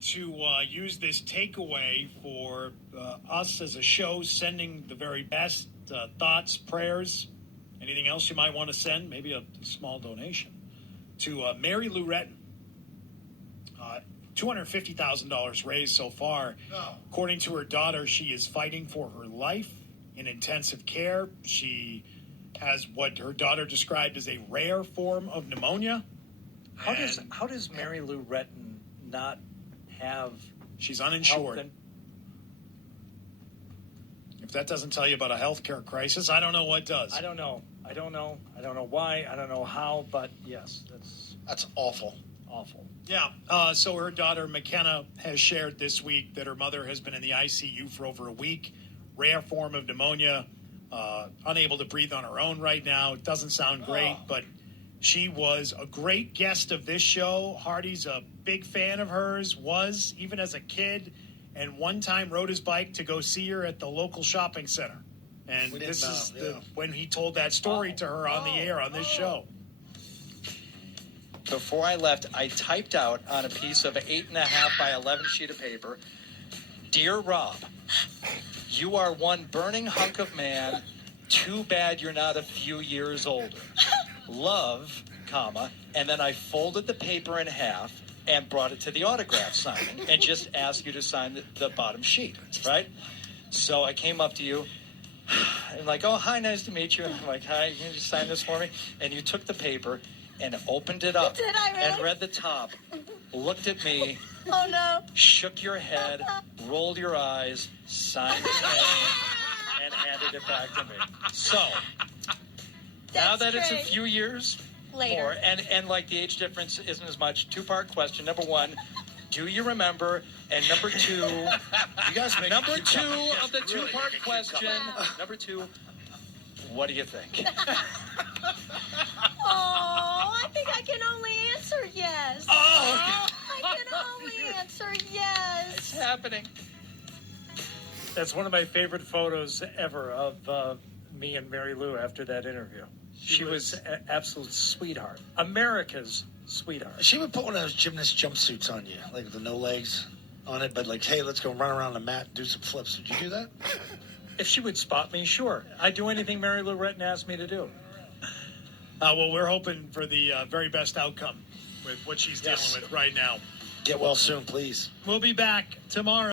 to use this takeaway for us as a show, sending the very best thoughts, prayers, anything else you might want to send, maybe a small donation, to Mary Lou Retton. $250,000 raised so far. No. According to her daughter, she is fighting for her life in intensive care. She has what her daughter described as a rare form of pneumonia. How does Mary Lou Retton not have? She's uninsured. If that doesn't tell you about a healthcare crisis, I don't know what does. I don't know why. I don't know how. But yes, that's awful. Awful. Yeah. So her daughter McKenna has shared this week that her mother has been in the ICU for over a week. Rare form of pneumonia. Unable to breathe on her own right now. It doesn't sound great, but she was a great guest of this show. Hardy's a big fan of hers, was even as a kid, and one time rode his bike to go see her at the local shopping center. And this is when he told that story to her on the air on this show. Before I left, I typed out on a piece of 8.5 by 11 sheet of paper, "Dear Rob, you are one burning hunk of man. Too bad you're not a few years older. Love, comma," and then I folded the paper in half and brought it to the autograph signing and just asked you to sign the bottom sheet, right? So I came up to you and like, "Oh, hi, nice to meet you." I'm like, "Hi, can you just sign this for me?" And you took the paper and opened it up. Did I really? And read the top, looked at me, oh no, shook your head, rolled your eyes, signed his name, and handed it back to me. So, now that it's a few years later, more, and like the age difference isn't as much, two-part question. Number one, do you remember? And number two, you guys make number two of the two-part question. Number two, what do you think? Oh, I think I can only answer yes. Oh, I can only answer yes. It's happening. That's one of my favorite photos ever of me and Mary Lou after that interview. She was an absolute sweetheart. America's sweetheart. She would put one of those gymnast jumpsuits on you, like with the no legs on it, but like, "Hey, let's go run around the mat and do some flips." Would you do that? If she would spot me, sure. I'd do anything Mary Lou Retton asked me to do. Well, we're hoping for the very best outcome with what she's dealing with right now. Get well soon, please. We'll be back tomorrow.